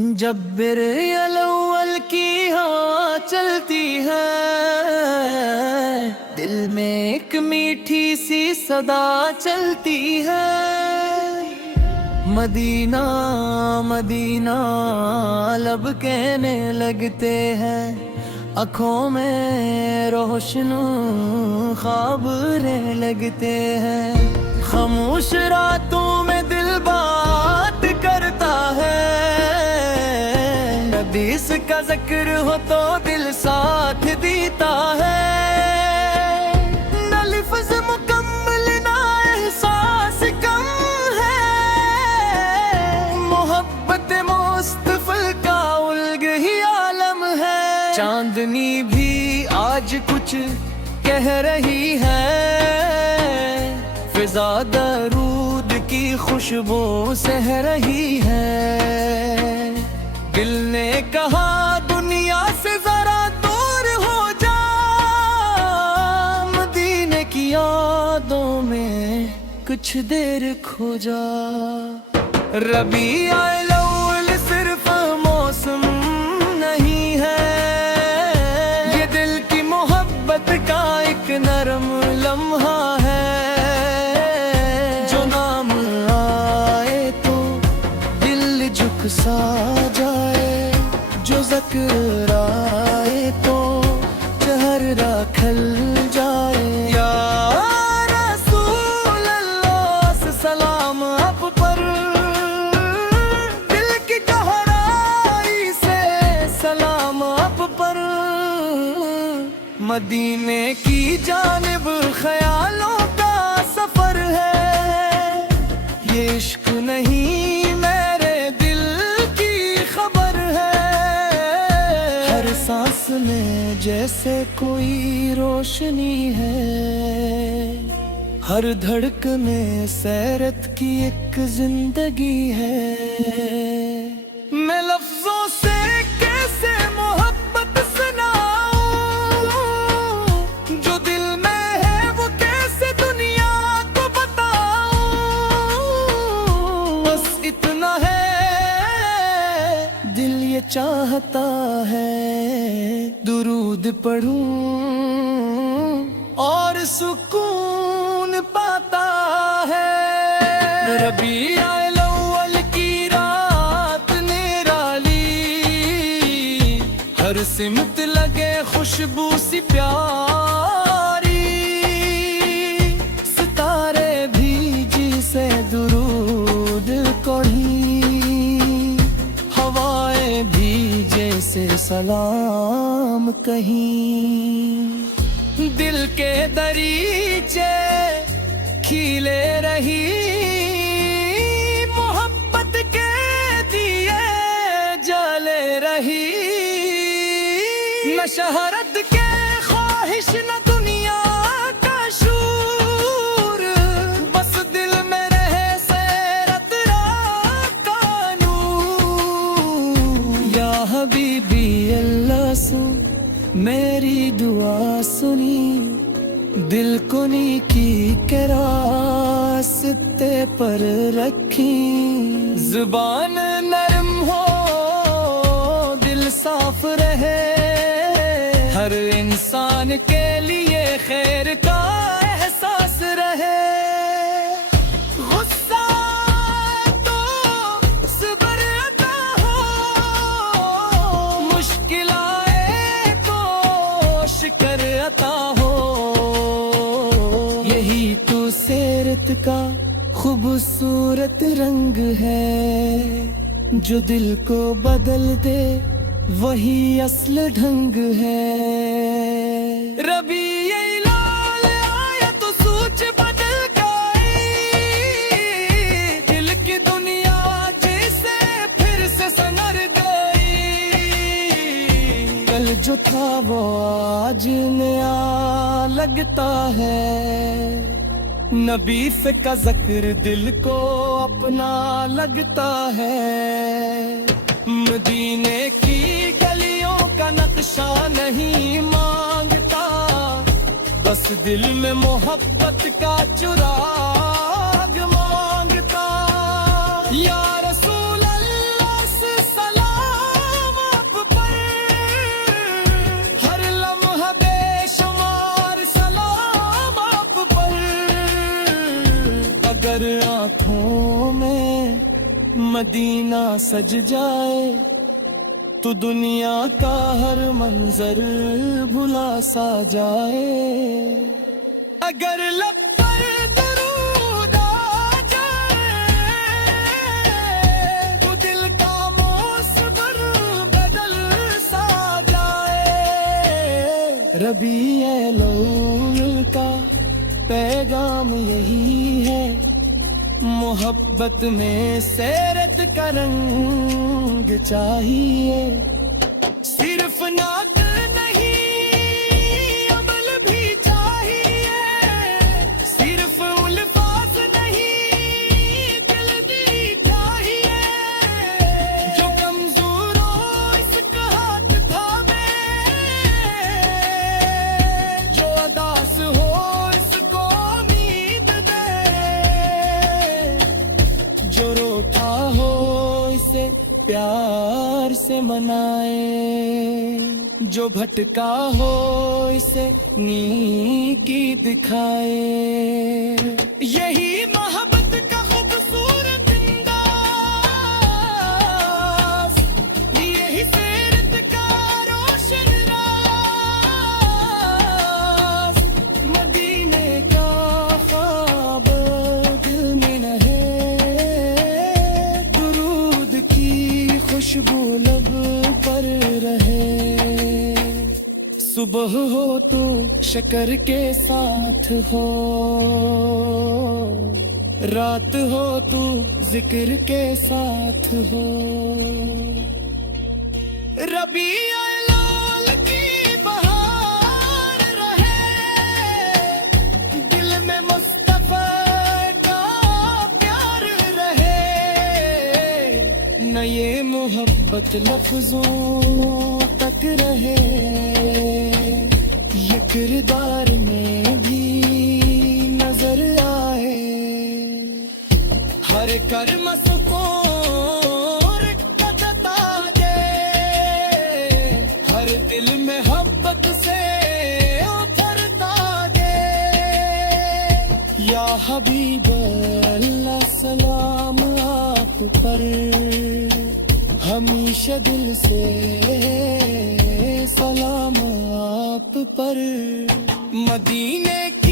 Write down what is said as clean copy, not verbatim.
جب برِّ الاول کی ہوا چلتی ہے، دل میں ایک میٹھی سی صدا چلتی ہے، مدینہ مدینہ لب کہنے لگتے ہیں، آنکھوں میں روشن خواب رہنے لگتے ہیں، خاموش راتوں میں دل بات کرتا ہے، حدیث کا ذکر ہو تو دل ساتھ دیتا ہے، نہ لفظ مکمل نہ احساس کم ہے، محبت مصطفی کا الگ ہی عالم ہے، چاندنی بھی آج کچھ کہہ رہی ہے، فضا درود کی خوشبو سہ رہی ہے، دل نے کہا دنیا سے ذرا دور ہو جا، مدینے کی یادوں میں کچھ دیر کھو جا، ربیع الاول صرف موسم نہیں ہے، یہ دل کی محبت کا ایک نرم لمحہ ہے، جو نام آئے تو دل جھک سا جائے، جو ذکر آئے تو چہرہ کھل جائے، یا رسول اللہ سے سلام آپ پر، دل کی گہرائی سے سلام آپ پر، مدینے کی جانب خیالوں کا سفر ہے، یہ عشق نہیں میرے دل کی خبر ہے، ہر سانس میں جیسے کوئی روشنی ہے، ہر دھڑکن میں سیرت کی ایک زندگی ہے، میں لفظوں سے کیسے محبت سناؤں، جو دل میں ہے وہ کیسے دنیا کو بتاؤں، بس اتنا ہے دل یہ چاہتا ہے، درود پڑھوں اور سکون پاتا ہے، ربیع الاول کی رات نرالی، ہر سمت لگے خوشبو سی پیاری، ستارے بھی جی سے درود کوڑھی، ہوائیں بھی جیسے سلام کہیں، دل کے دریچے کھیلے رہی، محبت کے دیے جلے رہی، نہ شہرت کے خواہش نہ دنیا کا شور، بس دل میں رہے سیرت راہ کا نور، یا حبیبی اللہ سن میری دعا سنی، دل کو نیکی کے راستے پر رکھی، زبان نرم ہو دل صاف رہے، ہر انسان کے لیے خیر کا احساس رہے، غصہ تو صبر عطا ہو، مشکل آئے تو شکر عطا ہو، یہی تو سیرت کا خوبصورت رنگ ہے، جو دل کو بدل دے وہی اصل ڈھنگ ہے، ربیع الاول آیا تو سوچ بدل گئی، دل کی دنیا جیسے پھر سے سنور گئی، کل جو تھا وہ آج نیا لگتا ہے، نبی کا ذکر دل کو اپنا لگتا ہے، مدینے کی گلیوں کا نقشہ نہیں مانگتا، بس دل میں محبت کا چراغ مانگتا، یا رسول اللہ سے سلام مدینہ سج جائے تو دنیا کا ہر منظر بھلا سا جائے. اگر لب پر درود آ جائے تو دل کا موسم بدل سا جائے. ربیع الاول کا پیغام یہی ہے، محبت میں سیرت کا رنگ چاہیے. صرف نعت نہیں عمل بھی چاہیے، صرف الفاظ نہیں دل بھی چاہیے. جو کمزور ہو اس کا ہاتھ تھامے، جو اداس ہو اس کو امید دے، جو روتا ہو اسے پیار سے منائے، جو بھٹکا ہو اسے نیکی دکھائے. یہی محبت کا خوبصورت انداز، یہی سیرت کا روشن راز. مدینے کا خواب دل میں رہے، درود کی خوشبو لب پر رہے. صبح ہو تو شکر کے ساتھ ہو، رات ہو تو ذکر کے ساتھ ہو. ربیع الاول کی بہار رہے، دل میں مصطفیٰ کا پیار رہے. نہ یہ محبت لفظوں تک رہے، یہ کردار میں بھی نظر آئے. ہر کرم سکون قطع دے، ہر دل میں محبت سے اترتا دے. یا حبیب اللہ سلام آپ پر، ہمیشہ دل سے سلام آپ پر. مدینے کی